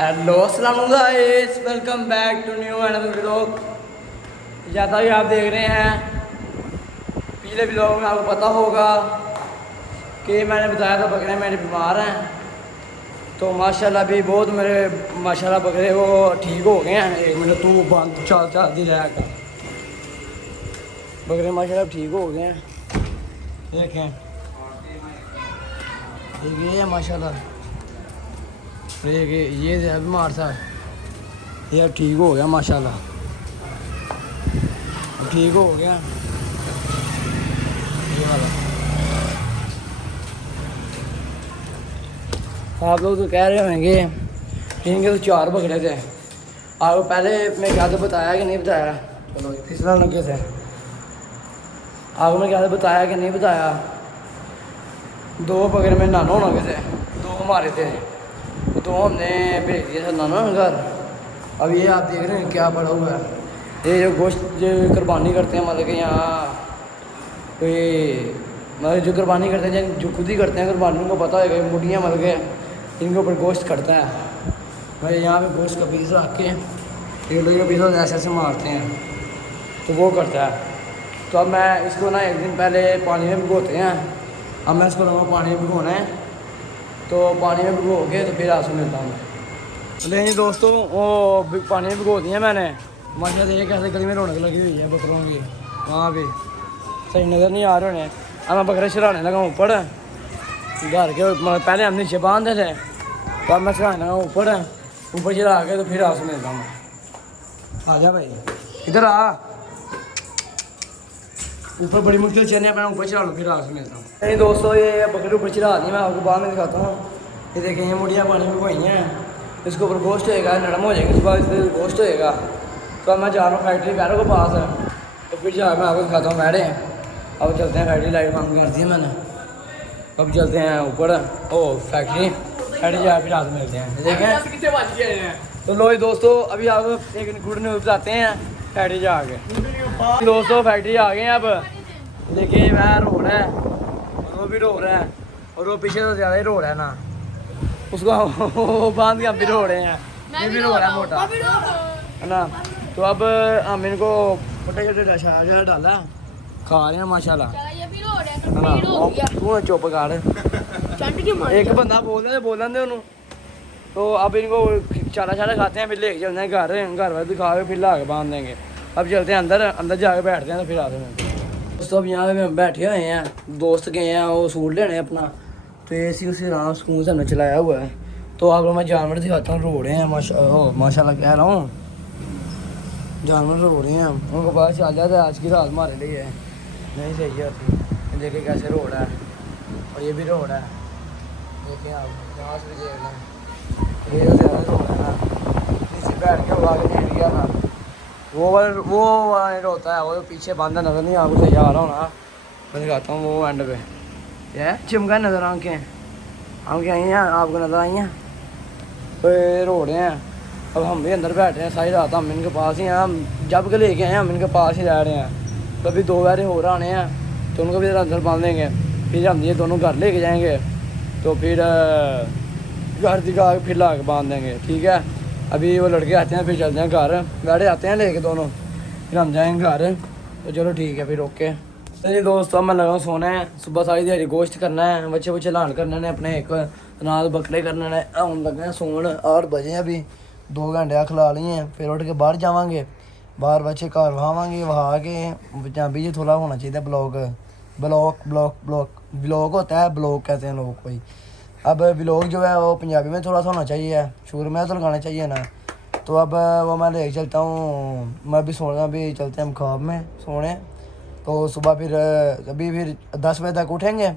Hello अस्सलाम guys, welcome back to new another vlog. जैसा कि आप देख रहे हैं पिछले व्लॉग में आपको पता होगा कि मैंने बताया था बकरे मेरे बीमार हैं। तो माशाल्लाह अभी बहुत मेरे माशाल्लाह बकरे वो ठीक हो गए हैं। एक मिनट तू बंद चल दी जाएगा। बकरे माशाल्लाह ठीक हो गए हैं, देखें ठीक है माशाल्लाह। ये बीमार था, ये अब ठीक हो गया माशाल्लाह, ठीक हो गया ये वाला। आप लोग तो कह रहे होंगे इनके तो 4 बकरे थे। आपको पहले मैं क्या तो बताया कि नहीं बताया? चलो तीसरा लगे थे। आपको मैं क्या तो बताया कि नहीं बताया? 2 बकरे में नानो लगे थे, 2 हमारे थे, तो हमने भेज दिया था नाना घर। अब ये आप देख रहे हैं क्या पड़ा हुआ है। ये जो गोश्त जो कुर्बानी करते हैं, मतलब कि यहाँ कोई मतलब जो कुर्बानी करते हैं, जो खुद ही करते हैं कुर्बानी, उनको पता है मुर्गियाँ मतलब के इनके ऊपर गोश्त कटता है। भाई यहाँ पे गोश्त का पीस रख के टेडो का पीस ऐसे ऐसे मारते हैं तो वो करता है। तो अब मैं इसको ना एक दिन पहले पानी में भिगोते हैं। अब मैं इसको लूँगा पानी में भिगोना है, तो पानी में भिगो के तो फिर आपसे मिलता हूँ। नहीं दोस्तों, वो पानी में भिगो दिया मैंने। माशा देखिए कैसे गली में रौनक लगी हुई है बकरों की, वहाँ पे सही नज़र नहीं आ रहे होने। अब मैं बकरे चढ़ाने लगा ऊपर घर के, पहले हम नीचे बांधे थे, तो अब मैं चढ़ाने लगा ऊपर चढ़ा के तो फिर आपसे मिलता हूँ। आ जा भाई इधर आ, ऊपर बड़ी मुश्किल चढ़ने, अपना ऊपर चढ़ा लो फिर आपसे मिलता हूँ। नहीं दोस्तों, ये बकरे ऊपर चढ़ा दी, मैं आपको बाद में दिखाता हूँ। ये देखें ये मुड़ियाँ पानी में भिगोई हैं, इसके ऊपर गोश्त होएगा, नरम हो जाएगी, सुबह इस पर गोश्त होएगा। तो अब मैं जा रहा हूँ फैक्ट्री पैरों के पास है, तो फिर जा मैं आपको दिखाता हूँ मैडे। अब चलते हैं, फैक्ट्री लाइट बंद कर दी है मैंने। अब चलते हैं ऊपर फैक्ट्री जा फिर हाथ मिलते हैं। देखें तो लो दोस्तों, अभी आप एक गुड न्यूज़ बताते हैं फैक्ट्री जा के। दोस्तों फैक्ट्री आ गए हैं अब। देखिए वह रो रहा है और वो भी रो रहा है, और वो पीछे तो ज़्यादा ही रो रहा है ना, उसको बांध के हम भी रो रहे हैं, ये भी रो रहा है मोटा है ना। तो अब हम इनको छोटे छोटे रशा डाला, खा रहे हैं माशाल्लाह है ना। तू चुप कर, एक बंदा बोलने दे उन्होंने। तो अब इनको चारा चारा खाते हैं, फिर लेके चलते हैं घर वाले दिखा के फिर ला के बांध देंगे। अब चलते हैं अंदर जाके बैठते हैं, तो फिर आते हैं दोस्तों। अब यहाँ पे बैठे हुए हैं, दोस्त गए हैं वो सूट लेने अपना, तो एसी उसी आराम सुकून से हमने चलाया हुआ है। तो आप लोग मैं जानवर दिखाता हूँ, रो रहे हैं माशाल्लाह कह रहा हूँ, जानवर रो रहे हैं। उनको पता चल जाता है आज की रात हमारे लिए नहीं सही जाती। देखिए कैसे रो रहा है, और ये भी रो रहा है, देखिए आप यहाँ से भी देख लें, ये तो ज़्यादा रो रहा है ना, नीचे बैठ के उगा के लेट गया ना। वो रोता है, वो तो पीछे बांधा नजर नहीं आपको सही आ रहा होना, मैं दिखाता हूँ वो एंड पे। ये चिमका नजर आंखें आई हैं आपको, नजर आई हैं, तो ये रो रहे हैं। अब हम भी अंदर बैठे हैं सारी रात, हम इनके पास ही हैं, हम जब के लेके आए हैं हम इनके पास ही रह रहे हैं। तो अभी 2 बार और आने हैं, तो उनको भी अंदर बांध देंगे, फिर हम ये दोनों घर लेके जाएंगे, तो फिर घर दिखा के फिर ला के बांध देंगे, ठीक है। अभी वो लड़के आते हैं, फिर चलते हैं घर, गाड़ी आते हैं लेके दोनों, फिर हम जाएंगे घर। तो चलो ठीक है फिर ओके। नहीं दोस्तों, मैं लगा सोना है, सुबह सारी दिहाड़ी गोश्त करना है, बच्चे बच्चे लान करने ने अपने, एक नाल बकरे करने ने। हम लगे हैं सोन, 8 बजे अभी 2 घंटे खिला लिए हैं, फिर उठ के बाहर जावांगे, बाहर बच्चे घर वहावांगे, वहा के पंजाबी जी थोड़ा होना चाहिए ब्लॉग होता है, ब्लॉग कहते हैं लोग कोई। अब व्लॉग जो है वो पंजाबी में थोड़ा सा होना चाहिए, शुरू में तो लगाना चाहिए ना। तो अब वो मैं ले चलता हूँ, मैं भी सोना, भी चलते हैं हम ख्वाब में सोने। तो सुबह फिर अभी फिर 10 बजे तक उठेंगे,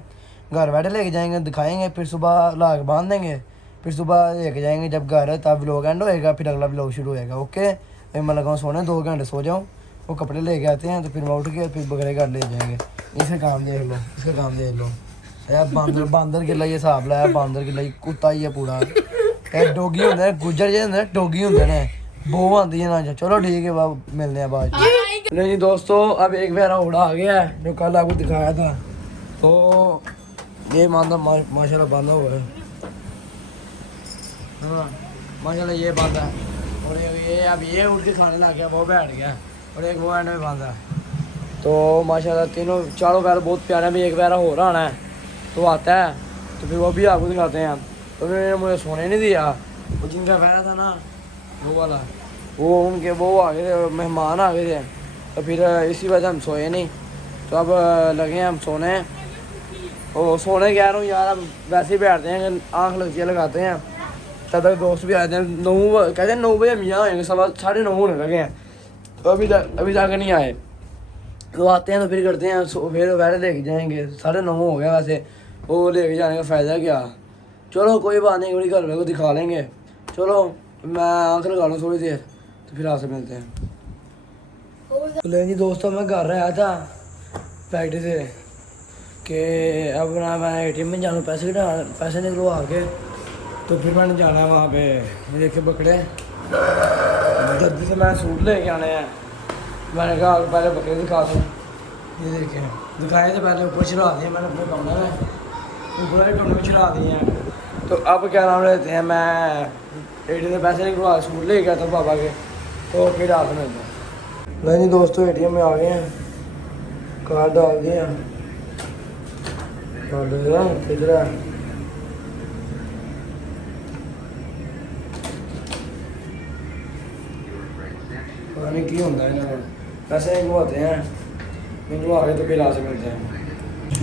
घर बैठे लेके जाएंगे, दिखाएंगे, फिर सुबह ला के बांध देंगे, फिर सुबह लेके जाएंगे जब घर, तब व्लॉग एंड होएगा, फिर अगला व्लॉग शुरू होएगा। ओके फिर मैं लगाऊँ सोने, 2 घंटे सो जाऊँ, वो कपड़े लेके आते हैं, तो फिर मैं उठ के फिर बकरे घर ले जाएंगे। इसका काम देख लो, इसका काम देख लो यार, बांदर के लिए हिसाब लाया, बांदर के लिए कुत्ता ही है पूरा। डोगी होंगे गुजर जे होंगे, डोगी होंगे ने बो आती है ना। चलो ठीक है, मिलने हैं बाद। नहीं दोस्तों, अब एक मेरा उड़ा आ गया है जो कल आपको दिखाया था, तो ये माशाल्लाह बांधा हुआ है। हाँ माशाल्लाह ये बंद है। और ये अब ये उठ के खाने लग गया, वो बैठ गया और एक वो एंड में बंद है। तो माशाल्लाह तीनों चारों पैर बहुत प्यारे हैं। भी एक पैरा हो रहा आना है तो आता है तो फिर वो भी आपको दिखाते हैं। तो उन्होंने मुझे सोने नहीं दिया, वो जिनका पैरा था ना वो वाला, वो उनके वो आ गए थे, मेहमान आ गए थे, तो फिर इसी वजह से हम सोए नहीं। तो अब लगे हैं हम सोने। और सोने कह रहा हूँ यार, अब वैसे ही बैठते हैं, आँख लगती है लगाते हैं। तब तक दोस्त भी आते हैं, 9 कहते हैं 9 बजे हम यहाँ होंगे, 9:30 होने लगे हैं। तो अभी तक नहीं आए। तो आते हैं तो फिर करते हैं, फिर वैसे लेके जाएंगे। 9:30 हो गया वैसे, वो लेके जाने का फ़ायदा क्या। चलो कोई बात नहीं, बड़ी घर वाले को दिखा लेंगे। चलो मैं आँख लगा लूँ थोड़ी देर, तो फिर आपसे मिलते हैं। तो लेकिन जी दोस्तों, मैं घर आया था फैक्ट्री से कि अब ना मैं ATM में जानूँ पैसे निकलवा के। तो फिर मैंने जाना है वहाँ पे, ये देखे बकरे जल्दी से मैं सूट लेके आने हैं। मैंने कहा पहले बकरे दिखा दूँ। ये देखें, दिखाए तो पहले ऊपर चढ़ा दिए मैंने अपने कमरे में, ऊपर के कमरे में चढ़ा दिए हैं। तो अब क्या नाम लेते हैं, मैं ATM से पैसे निकलवा सूट ले गया था पापा के। तो फिर आप मिलते हैं। नहीं दोस्तों, ATM में आ गए हैं, कार्ड डाल दिए हैं, कार्ड किधर है। पता नहीं की होता है ना, पैसे निकलवाते हैं, निकलवा के तो फिर आ से मिलते हैं।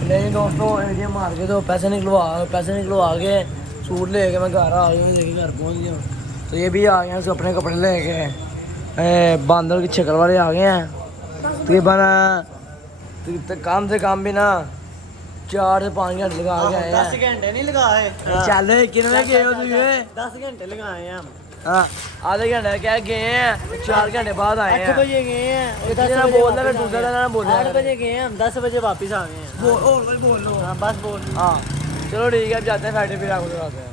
नहीं दोस्तों, ATM मार के तो पैसे निकलवा के सूट ले के मैं घर आ गया। देखिए घर पहुंच गया। तो ये भी आ गए हैं, अपने कपड़े ले के, बांदर की शक्ल वाले आ गए हैं। तकरीबन काम से काम भी ना 4 से 5 घंटे लगा के आए हैं। 10 घंटे नहीं लगाए। चल कितने गए हो तुझे? 10 घंटे लगाए हैं हम। हाँ, आधे घंटे क्या गए हैं, 4 घंटे बाद आए हैं। 8 बजे गए हैं, 8 बजे गए हैं हम, 10 बजे वापस आ गए हैं। बोल लो। हाँ बस बोल। हाँ चलो ठीक है, अब जाते हैं फैक्ट्री, फिर आपको दिखाते हैं।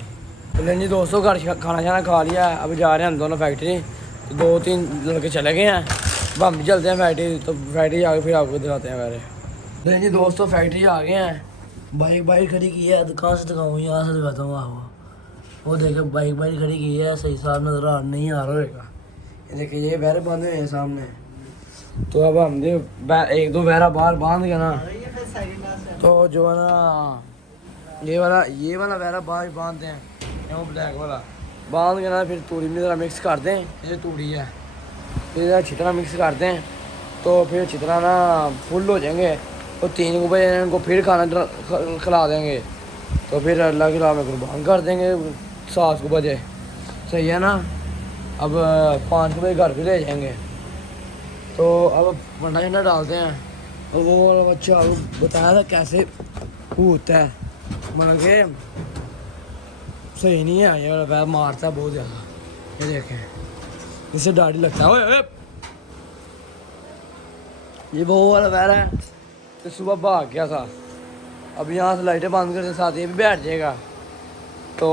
तो नहीं जी दोस्तों, घर खाना शाना खा लिया है, अब जा रहे हैं हम दोनों फैक्ट्री। तो 2-3 लड़के चले गए हैं, अब हम भी चलते हैं फैक्ट्री। तो फैक्ट्री आके फिर आपको दिखाते हैं मेरे। नहीं जी दोस्तों, फैक्ट्री आ गए हैं। बाइक खड़ी की है, दुकान से दिखाऊँ, यहाँ से दिखाता हूँ आपको। वो देखे बाइक खड़ी की है, सही साफ नजर नहीं आ रहा होगा। ये देखिए, ये बैरे बांधे हुए हैं सामने। तो अब हम 1-2 बैरा बाहर बांध के ना, तो जो है ना ये वाला बैरा बाहर बांधते हैं, वो ब्लैक वाला बांध के ना, फिर तूड़ी में ज़रा मिक्स कर दें। ये तूड़ी है, फिर अच्छी तरह मिक्स कर दें, तो फिर अच्छी तरह ना फुल हो जाएंगे। तो 3 बजे इनको फिर खाना खिला देंगे। तो फिर अल्लाह की राह में कुर्बान कर देंगे 7 बजे, सही है ना। अब 5 बजे घर भी ले जाएंगे। तो अब वंडा शंडा डालते हैं। और वो बच्चा बताया था कैसे होता है, मतलब कि सही नहीं है। ये वाला पैर मारता है बहुत ज़्यादा, ये देखें, इससे दाढ़ी लगता है। ओए ये वो वाला पैर है, तो सुबह भाग गया था। अब यहाँ से लाइटें बंद करते साथ ये भी बैठ जाएगा। तो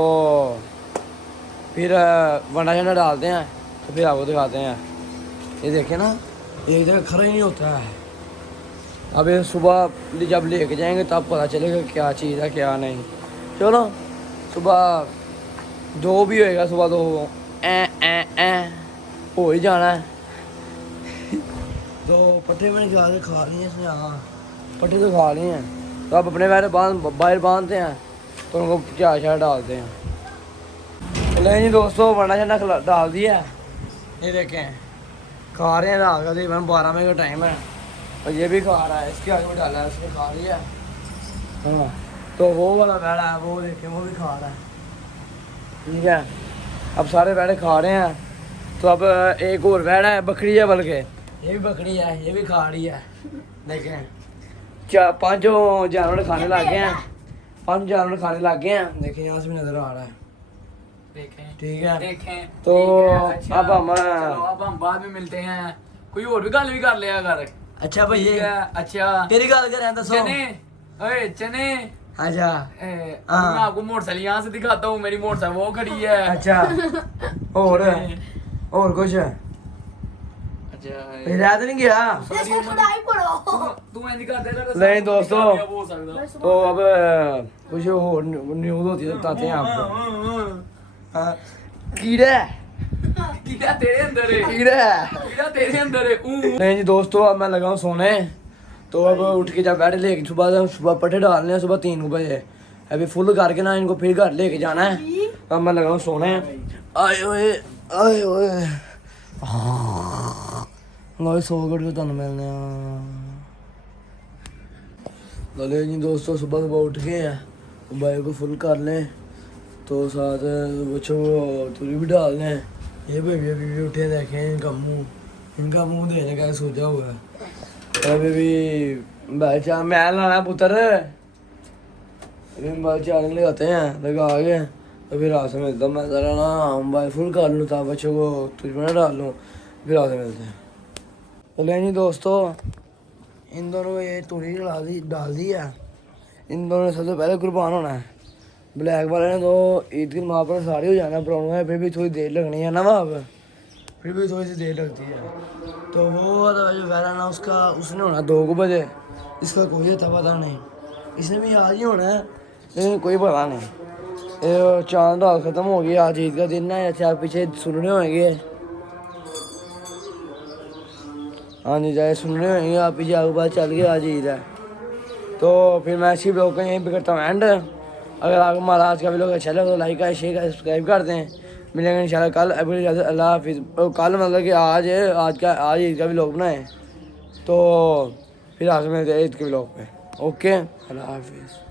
फिर वंडा शंडा डालते हैं, तो फिर आपको दिखाते हैं। ये देखें ना, एक जगह खड़ा ही नहीं होता है। अब ये सुबह जब लेके जाएंगे तब पता चलेगा क्या चीज़ है क्या नहीं। चलो सुबह जो भी होएगा, सुबह तो ए हो ही जाना है। तो पट्टे मैंने ज़्यादा खा लिए हैं इसने, हाँ पट्टे तो खा लिए हैं। तो अब अपने बाहर बांधते हैं, तो उनको चाय डालते हैं। नहीं जी दोस्तों, वंडा शंडा डाल दिया है। ये देखें, खा रहे हैं। रात का तकरीबन 12 बजे का टाइम है, और ये भी खा रहा है। इसके आगे में डाला है, उसने खा लिया। हाँ, तो वो वाला बैड़ा है, वो देखें, वो भी खा रहा है। ठीक है, अब सारे बैड़े खा रहे हैं। तो अब एक और बैड़ा है, बकरी है, बल्कि ये भी बकरी है, ये भी खा रही है। देखें, 5 जानवर खाने लग गए हैं, 5 जानवर खाने लग गए हैं। देखें, यहाँ से भी नज़र आ रहा है। ठीक है, देखें तो अच्छा, अब हम अब हम बाद में मिलते हैं। कोई और भी गल भी कर लिया कर। अच्छा भाई, ठीक है, अच्छा तेरी गल करें दसो। चने, ओए चने, अच्छा अभी मैं आपको मोटरसाइकिल यहाँ से दिखाता हूँ। मेरी मोटरसाइकिल वो खड़ी है। अच्छा, और कुछ अच्छा याद नहीं गया। तू मैं दिखा दे रहा। नहीं दोस्तों, हो सकता। तो अब कुछ और न्यूज़ होती है तो बताते हैं आपको। हाँ, कीड़ा कीड़ा तेरे अंदर है, कीड़ा कीड़ा तेरे अंदर है। नहीं जी दोस्तों, अब मैं लगा हूँ सोने। तो अब उठ के जब बैठ लेके सुबह पट्टे डालने हैं सुबह 3 बजे। अभी फुल करके ना इनको फिर घर लेके जाना है। अब मैं लगा हूँ सोने। आए ओए आए ओए लो 100 घड़ तो मिलने लले जी दोस्तों। सुबह सुबह उठ गए हैं, बाइक को फुल कर लें तो साथ बच्चों को तुरी भी डाल लें। ये बेबी अभी भी उठे देखें इनका मुंह देने का सोचा हुआ है। अभी भी बच्चा मैं लाना पुत्र अभी मोबाइल चार्जिंग लगाते हैं, लगा के तो फिर रात में मिलता। मैं ज़रा ना मोबाइल फुल कर लूँ था बच्चों को तुझ में डाल लूँ, फिर रात में मिलते हैं। तो नहीं दोस्तों, इन दोनों को ये तुरी डाल दी है। इन दोनों ने सबसे पहले कुर्बान होना है। ब्लैक वाले ने तो ईद की वहाँ पर सारी हो जाना, प्रॉब्लम है फिर भी थोड़ी देर लगनी है ना वहाँ पर, फिर भी थोड़ी सी देर लगती है। तो वो जो वैरा ना उसने होना 2 बजे। इसका कोई अता पता नहीं, इसने भी आज ही होना है लेकिन कोई पता नहीं। ये चांद रात ख़त्म हो गई, आज ईद का दिन है। अच्छा आप पीछे सुन रहे होंगे, हाँ जी जाए सुन रहे होंगे आप पीछे, आगे बात चल गया आज ईद है। तो फिर मैं इसी ब्लॉग को यहीं पे करता हूँ एंड। अगर आपको हमारा आज का व्लॉग अच्छा लगा तो लाइक करें, शेयर करें, सब्सक्राइब कर दें। मिलेंगे इंशाल्लाह कल। अभी अल्लाह हाफिज़। कल मतलब कि आज है, आज ईद का व्लॉग बनाए तो फिर आज मिलते हैं ईद के व्लॉग पे। ओके, अल्लाह हाफिज़।